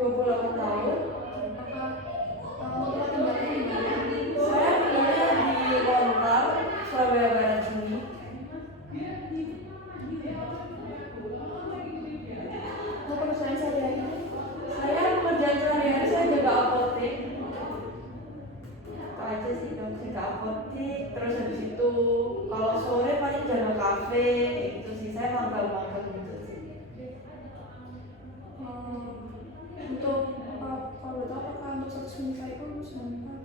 28 tahun. Apakah tinggalnya di mana? Saya tinggalnya di Lontar, Surabaya Barat sini. Pekerjaan sehari-hari? Saya pekerjaan sehari-hari saya jaga apotek. Itu aja sih dong, jaga apotek. Terus habis itu kalau sore paling jaga kafe, kayak gitu sih. Saya magang-magang gitu sih. Untuk kalau tahu apakah untuk status menikah itu sudah nikah?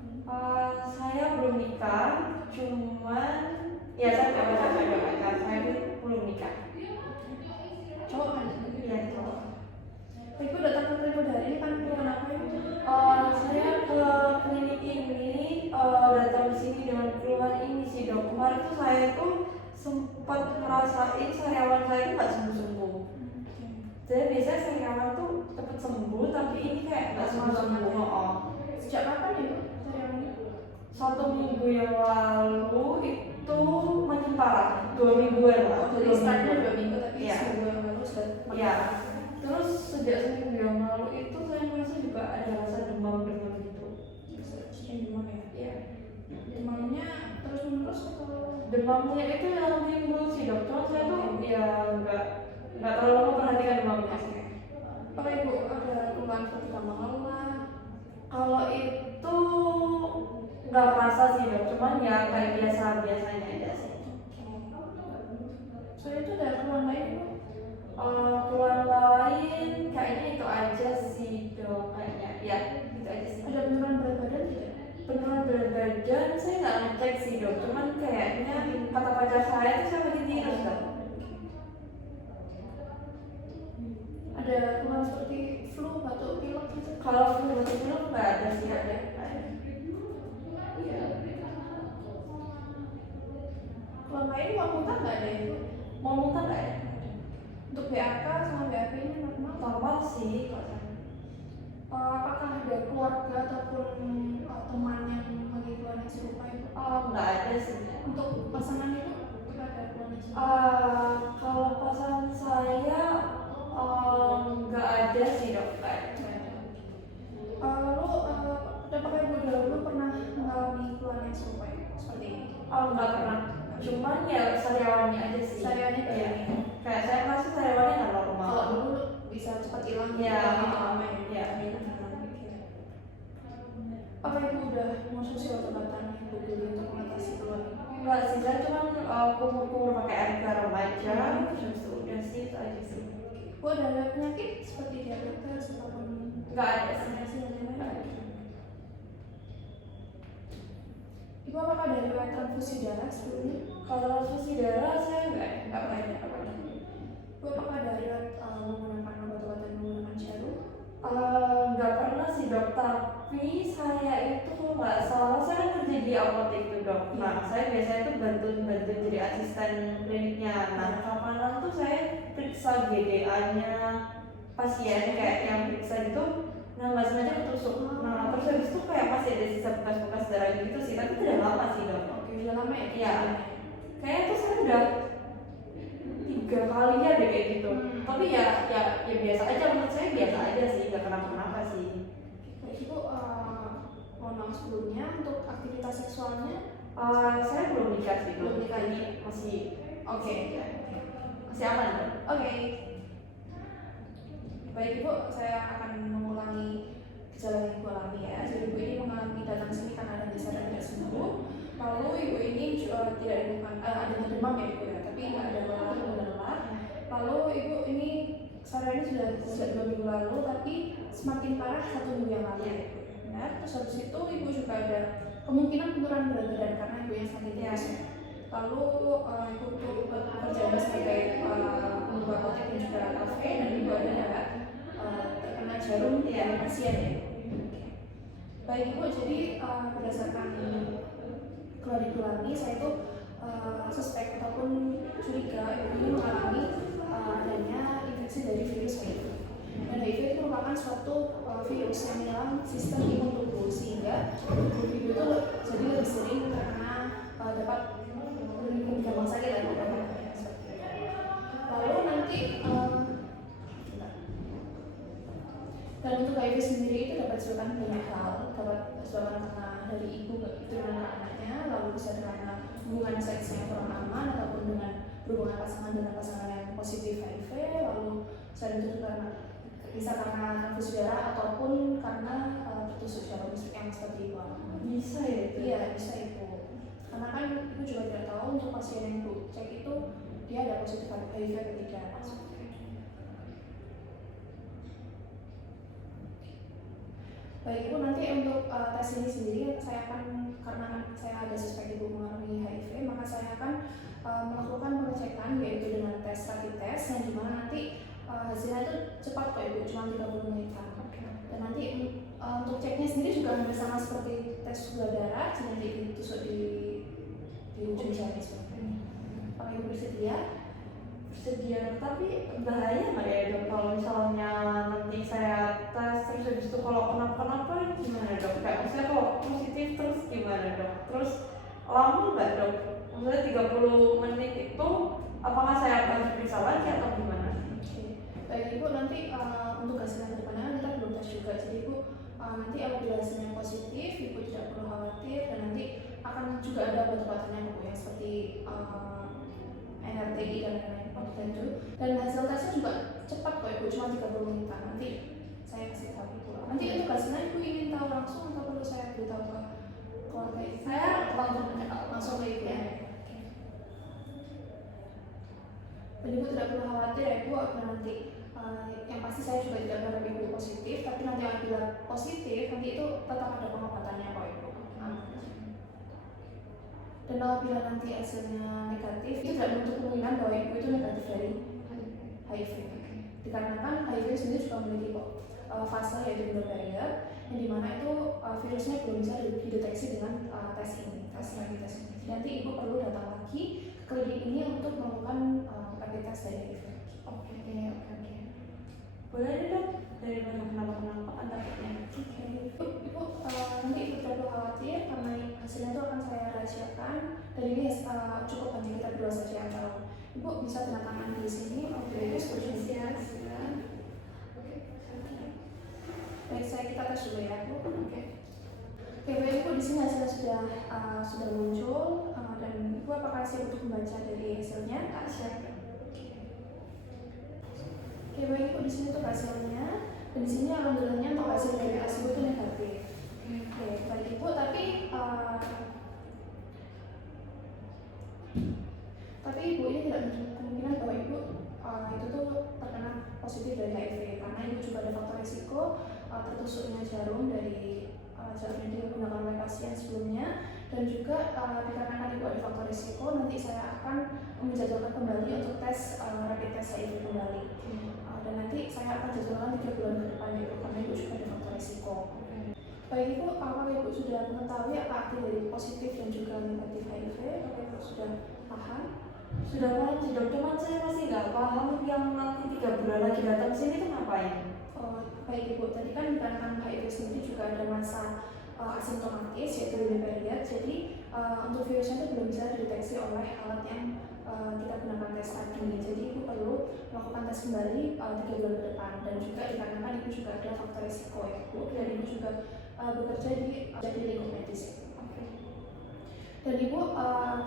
Saya belum nikah, cuman ya saya nggak pacar, saya belum nikah. Cowok kan? Iya cowok. Ibu datang ke klinik hari ini kan keluhan apa ya? Saya ke klinik ini datang ke sini dengan keluhan ini sih dok. Kemarin tuh saya tuh sempat ngerasain sariawan saya itu nggak sembuh-sembuh. Jadi biasanya sariawan tuh cepet sembuh, tapi ini kayak nggak sembuh-sembuh. Sejak kapan ya sariawannya? 1 minggu yang lalu itu makin parah, 2 mingguan lah. Jadi startnya 2 minggu tapi Iya. seminggu yang lalu sudah makin Iya. parah. Terus sejak seminggu yang lalu itu saya merasa juga ada rasa demam gitu. Sering demam ya? Iya. Demamnya terus menerus atau? Demamnya itu yang timbul sih dok. Cuma saya tuh ya nggak terlalu memperhatikan demamnya. Apakah ibu ada keluhan seperti gampang lelah? Kalau itu nggak merasa sih dok. Cuman ya kayak biasanya aja sih. Soalnya itu ada keluhan lain ibu? Keluhan lain kayaknya itu aja sih dok, kayaknya ya itu aja sih. Ada penurunan berat badan tidak? Penurunan berat badan saya nggak ngecek sih dok, cuman kayaknya kata pacar saya itu saya makin tirus dok. Ada keluhan seperti flu, batuk, pilek gitu? Kalau flu batuk pilek nggak ada sih, ada. Iya. Keluhan lain mau muntah nggak ada ibu? Mau muntah nggak ya? Untuk BAK sama BAP nya normal? Normal sih kalau saya. Apakah ada keluarga ataupun teman yang lagi keluhan yang serupa itu? Nggak ada sih. Untuk pasangan itu apakah ada keluhan yang serupa? Kalau pasangan saya nggak ada sih dok, nggak ada. Lalu apakah ibu dahulu pernah mengalami keluhan yang serupa ya? Seperti ini? Nggak pernah. Cuman ya sariawannya aja sih. Sariawannya kayak Iya. gini? Kayak saya masih sariawannya nggak normal. Kalau dulu bisa cepat hilang Iya. gitu lama ya? Iya. Apa ibu udah mengonsumsi obat-obatan yang ibu beli untuk mengatasi keluhan? Enggak sih, saya cuma kumur-kumur pakai air garam aja. Terus udah sih, itu aja sih. Bu ada penyakit seperti diabetes ataupun Nggak ada sih. Nggak ada. Ibu apakah ada riwayat transfusi darah sebelumnya? Kalau transfusi darah saya nggak banyak. Bu apakah ada riwayat menggunakan obat-obatan menggunakan jarum? Nggak pernah sih dok, tapi saya itu kalau nggak salah saya kan kerja di apotek itu dok. Nah saya biasanya tuh bantu jadi asisten kliniknya. Nah kapanan tuh saya periksa GDA-nya pasien kayak yang periksa gitu. Nah nggak sengaja ketusuk. Nah terus habis itu kayak masih ada sisa bekas darah gitu sih, tapi tidak lama sih dok. Oke, udah lama ya? Iya. Kayaknya tuh saya udah 3 kalinya deh kayak gitu. Tapi ya biasa aja, menurut saya biasa aja sih, nggak kenapa-kenapa sih. Baik ibu, mohon maaf sebelumnya untuk aktivitas seksualnya Saya belum nikah sih, Belum nikah. Ini masih oke. masih aman dong. Oke. Baik ibu, saya akan mengulangi gejala yang ibu alami ya. Jadi ibu ini mengalami datang sini karena ada gejala yang tidak sembuh. Lalu ibu ini tidak ditemukan adanya demam ya ibu ya, tapi ada lelah. Lalu ibu ini sehari sudah sejak 2 minggu lalu, tapi semakin parah 1 minggu yang lalu ya ibu. Benar. Terus habis itu ibu juga ada kemungkinan penurunan berat badan karena ibu yang sakit ya. Lalu ibu bekerja sebagai pembuka apotek dan juga kafe, dan ibu ada terkena jarum dari pasien ya. Baik ibu, jadi berdasarkan keluhan ini saya itu suspek ataupun curiga ibu ini mengalami adanya infeksi dari virus HIV. Dan HIV itu merupakan suatu virus yang menyerang sistem imun tubuh, sehingga tubuh ibu itu jadi lebih sering terkena dapat gampang sakit dan lalu nanti dan untuk HIV disebabkan banyak hal, dapat disebabkan karena dari ibu itu dengan anaknya, lalu bisa karena hubungan seksnya kurang aman ataupun dengan berhubungan pasangan dengan pasangan yang positif HIV, lalu selain itu juga bisa karena transfusi darah ataupun karena tertusuk jarum yang seperti itu. Bisa ya itu? Iya, bisa itu. Karena kan ibu juga tidak tahu untuk pasien yang ibu cek itu dia ada positif HIV atau tidak. Baik ibu, nanti untuk tes ini sendiri saya akan, karena saya ada suspek ibu mengalami HIV, maka saya akan melakukan pengecekan yaitu dengan tes rapid test yang dimana nanti hasilnya itu cepat kok ibu, cuma 30 menitan. Dan nanti untuk ceknya sendiri juga hampir sama seperti tes gula darah, nanti ditusuk di ujung jari seperti ini. Apakah ibu bersedia? Bersedia, tapi bahaya nggak ya dok kalau misalnya nanti saya tes terus habis itu kalau kenapa-kenapa gimana dok? Kayak maksudnya kalau positif terus gimana dok? Terus lama nggak dok? Maksudnya 30 menit itu apakah saya akan diperiksa lagi atau gimana? Baik ibu, nanti untuk hasilnya ke depannya kita belum tes juga, jadi ibu nanti apabila hasilnya positif ibu tidak perlu khawatir, dan nanti akan juga ada obat-obatannya bu yang seperti NRTI dan lain-lain itu, dan hasil tesnya juga cepat kok ibu, cuma 30 menitan. Nanti saya kasih tahu ibu. Nanti untuk hasilnya ibu ingin tahu langsung atau perlu saya beritahu ke keluarga ibu? Saya langsung ke ibu ya. Dan ibu tidak perlu khawatir ya ibu, apabila nanti yang pasti saya juga tidak berharap ibu positif, tapi nanti apabila positif nanti itu tetap ada pengobatannya kok ibu. Dan apabila nanti hasilnya negatif, itu tidak menutup kemungkinan bahwa ibu itu negatif dari HIV. Dikarenakan HIV sendiri juga memiliki fase yaitu blood barrier, yang dimana itu virusnya belum bisa dideteksi dengan tes ini, tes rapid test ini. Jadi nanti ibu perlu datang lagi ke klinik ini untuk melakukan rapid test dari HIV. Oke. Boleh deh dok, dari kenapa antaranya. Ibu nanti ibu tidak perlu khawatir karena hasilnya itu akan saya rahasiakan, dan ini cukup hanya kita berdua saja yang tahu. Ibu bisa tanda tangan di sini. Oke, siap. Baik, kita tes dulu ya bu. Oke, baik ibu, di sini hasilnya sudah muncul, dan ibu apakah siap untuk membaca dari hasilnya? Siap. Oke, baik ibu, di sini untuk hasilnya, dan di sini alhamdulillahnya untuk hasil dari tes ibu itu negatif. Oke, baik ibu, tapi ibu ini tidak menutup kemungkinan bahwa ibu itu tuh terkena positif dari HIV, karena ibu juga ada faktor risiko tertusuknya jarum dari jarum yang digunakan oleh pasien sebelumnya, dan juga dikarenakan ibu ada faktor risiko, nanti saya akan menjadwalkan kembali untuk tes rapid test HIV kembali. Dan nanti saya akan jadwalkan 3 bulan ke depan ibu, karena ibu juga ada faktor risiko. Baik ibu, apakah ibu sudah mengetahui apa arti dari positif dan juga negatif HIV? Apakah ibu sudah paham? Sudah paham sih dok, cuman saya masih nggak paham yang nanti 3 bulan lagi datang sini itu ngapain? Baik ibu, tadi kan dikarenakan HIV sendiri juga ada masa asimptomatis yaitu blood barrier, jadi untuk virusnya itu belum bisa dideteksi oleh alat yang kita gunakan tes tadi. Jadi ibu perlu melakukan tes kembali 3 bulan ke depan, dan juga dikarenakan ibu juga ada faktor risiko ya ibu, dan ibu juga bekerja di lingkup medis. Dan ibu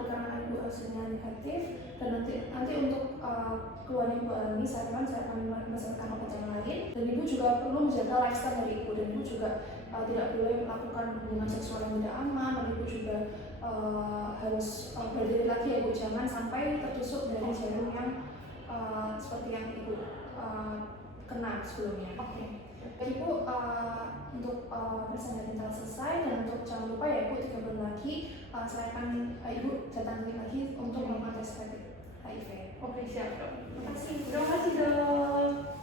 dikarenakan ibu hasilnya negatif, dan nanti untuk keluhan ibu alami saya akan memesankan obat yang lain, dan ibu juga perlu menjaga lifestyle dari ibu, dan ibu juga tidak boleh melakukan hubungan seksual yang tidak aman, dan ibu juga harus berdiri lagi ya ibu, jangan sampai tertusuk dari jarum yang seperti yang ibu kena sebelumnya. Ibu untuk persen telah selesai, dan untuk jangan lupa ya ibu 3 bulan lagi saya akan ibu datangi lagi untuk melakukan tes rapid HIV. Oke, siap dok. Terima kasih. Terima kasih dok.